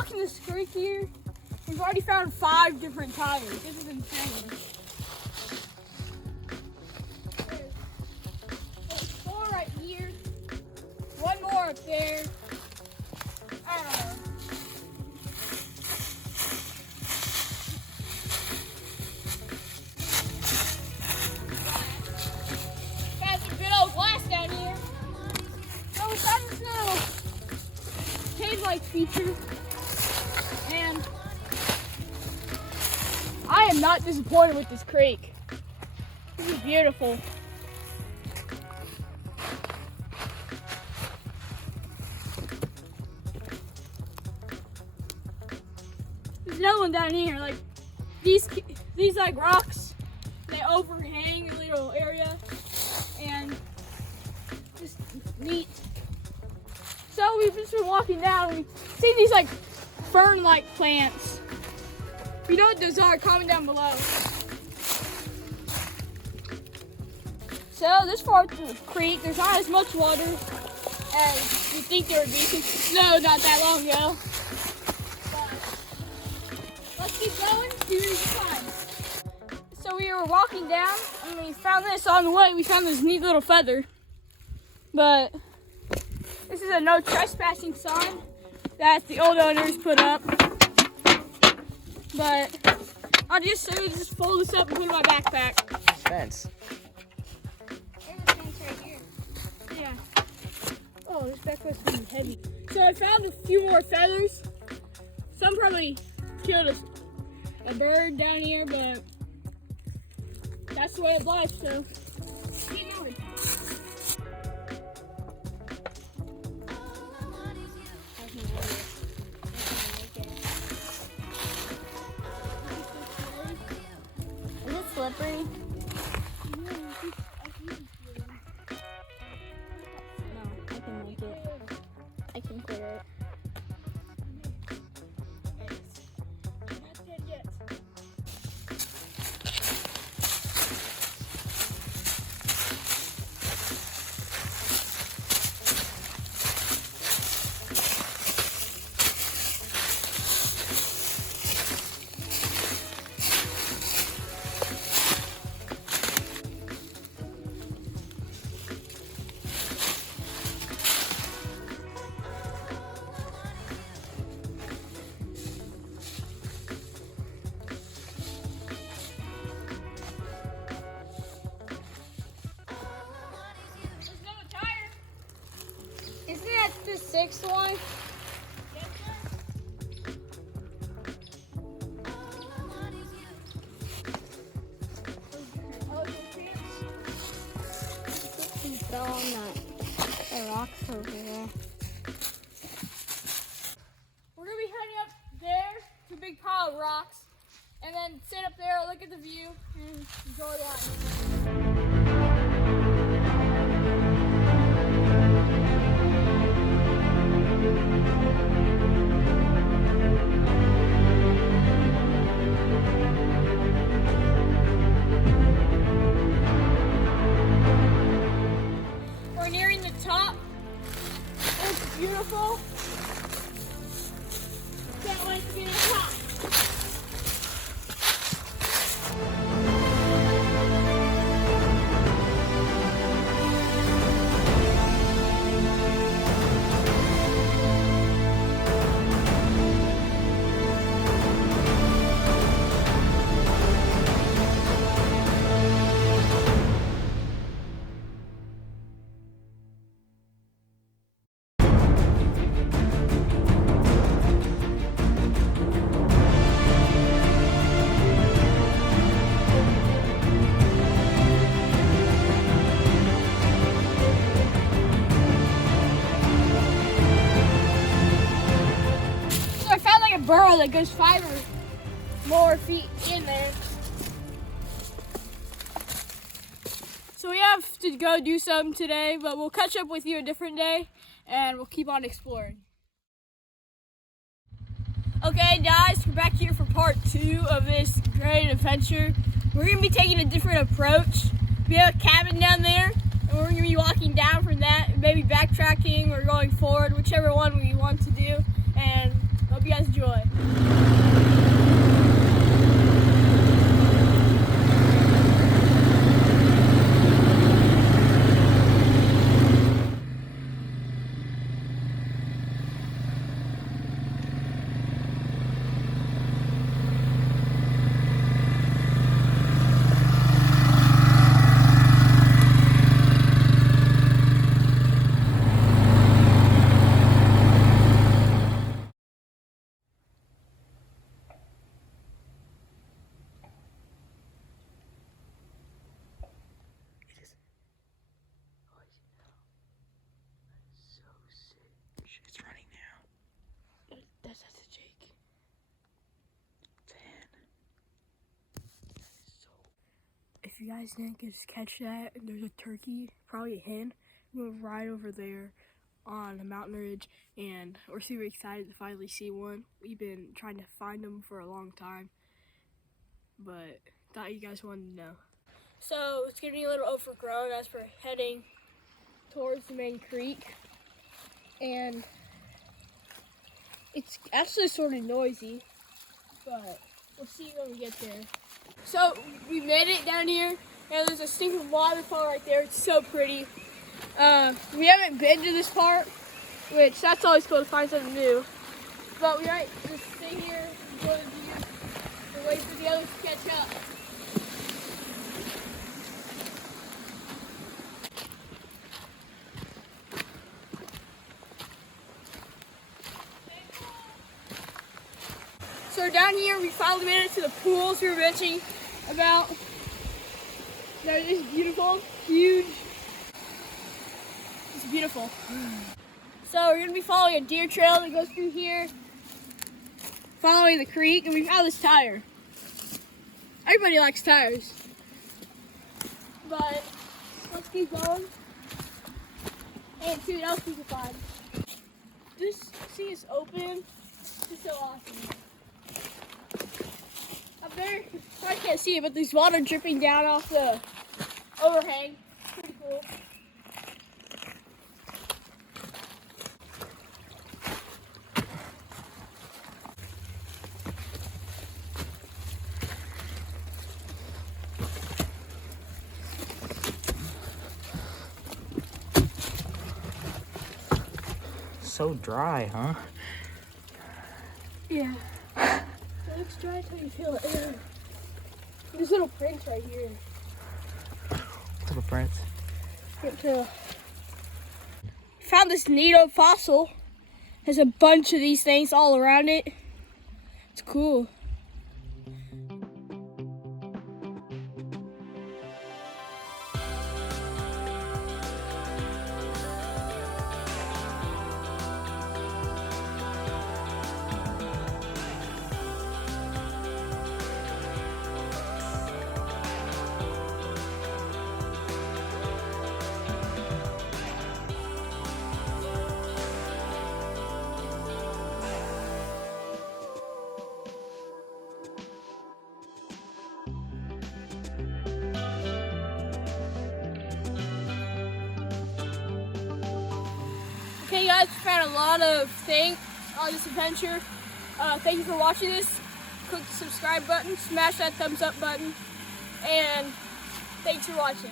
walking this creek here. We've already found 5 different tires. This is insane. There's 4 right here. 1 more up there. I don't know. Got some good old glass down here. So we found this little cave-like feature, and I am not disappointed with this creek. This is beautiful. There's another one down here. Like these like rocks, they overhang a little area, and just neat. So we've just been walking down. We see these like fern-like plants. If you know what those are, comment down below. So this far through the creek, there's not as much water as you think there would be. It snowed not that long ago. But let's keep going, see what we can find. So we were walking down and we found this on the way. We found this neat little feather. But this is a no trespassing sign that the old owners put up. But I'll just fold this up and put it in my backpack. Fence. There's a fence right here. Yeah. Oh, this backpack's gonna be heavy. So I found a few more feathers. Some probably killed a bird down here, but that's the way of life, so keep going. Is it slippery? No, I can make it. I can clear it. Isn't that the 6th one? Yes, He fell on the rocks over there. we're gonna be heading up there to a big pile of rocks, and then sit up there, look at the view, and enjoy life. We're nearing the top. It's beautiful. Can't wait to get to the top. Burrow that goes 5 or more feet in there. So we have to go do something today, but we'll catch up with you a different day and we'll keep on exploring. Okay guys, we're back here for part 2 of this great adventure. We're gonna be taking a different approach. We have a cabin down there and we're gonna be walking down from that, maybe backtracking or going forward, whichever one we want to do. And Hope you guys enjoy. It's running now. That's a Jake. If you guys didn't just catch that, there's a turkey, probably a hen, moving right over there on the mountain ridge, and we're super excited to finally see one. We've been trying to find them for a long time, but thought you guys wanted to know. So it's getting a little overgrown as we're heading towards the main creek, and it's actually sort of noisy, but we'll see when we get there. So we made it down here, and there's a stinking waterfall right there. It's so pretty. We haven't been to this part, which that's always cool to find something new. But we might just stay here, enjoy the view, and wait for the others to catch up. So down here, we finally made it to the pools we were mentioning about. That is beautiful, huge. It's beautiful. So we're gonna be following a deer trail that goes through here, following the creek, and we found this tire. Everybody likes tires. But let's keep going and see what else we can find. This sea is open. This is so awesome. Up there, I can't see it, but there's water dripping down off the overhang. Pretty cool. So dry, huh? Yeah. It looks dry until you feel it. Yeah. There's little prints right here. Little prints. Found this neat old fossil. There's a bunch of these things all around it. It's cool. Okay guys, we found a lot of things on this adventure. Thank you for watching this. Click the subscribe button, smash that thumbs up button, and thanks for watching.